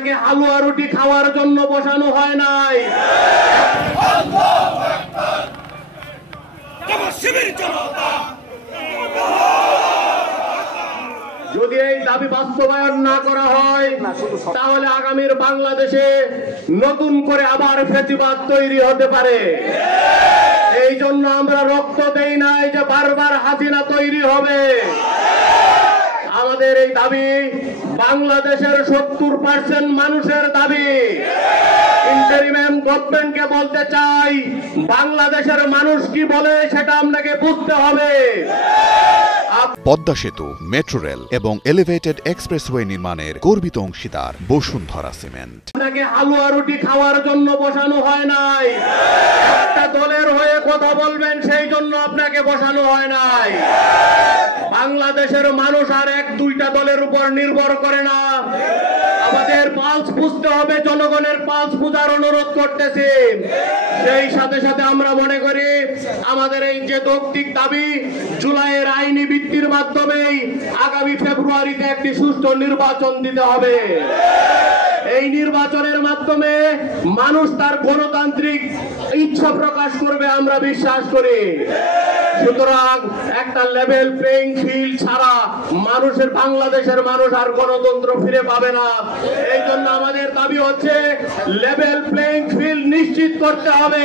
আপনাকে হালুয়া রুটি খাওয়ার জন্য বসানো হয় নাই। যদি এই দাবি বাস্তবায়ন না করা হয় তাহলে আগামীর বাংলাদেশে নতুন করে আবার ফ্যাসিবাদ তৈরি হতে পারে। এই জন্য আমরা রক্ত দেই নাই যে বারবার হাসিনা তৈরি হবে। আমাদের এই দাবি বাংলাদেশের 70% মানুষের দাবি। ইন্টারিম গভর্নমেন্টকে বলতে চাই, বাংলাদেশের মানুষ কি বলে সেটা আপনাকে বুঝতে হবে। পদ্মা সেতু, মেট্রো রেল এবং এলিভেটেড এক্সপ্রেসওয়ে নির্মাণের গর্বিত অংশীদার বসুন্ধরা সিমেন্ট। আপনাকে হালুয়া রুটি খাওয়ার জন্য বসানো হয় নাই। একটা দলের হয়ে কথা বলবেন সেই জন্য আপনাকে বসানো হয় নাই। বাংলাদেশের মানুষ আর এক দুইটা দলের উপর নির্ভর করে না। আমাদের পালস বুঝতে হবে, জনগণের পালস বুঝার অনুরোধ করতেছি। সেই সাথে সাথে আমরা মনে করি আমাদের এই যে যৌক্তিক দাবি, জুলাইয়ের আইনি ভিত্তির মাধ্যমেই আগামী ফেব্রুয়ারিতে একটি সুষ্ঠু নির্বাচন দিতে হবে। এই নির্বাচনের মাধ্যমে মানুষ তার গণতান্ত্রিক ইচ্ছা প্রকাশ করবে আমরা বিশ্বাস করি। সুতরাং একটা লেভেল প্লেইং ফিল্ড ছাড়া বাংলাদেশের মানুষ আর গণতন্ত্র ফিরে পাবে না। এই জন্য আমাদের দাবি হচ্ছে লেভেল প্লেইং ফিল্ড নিশ্চিত করতে হবে।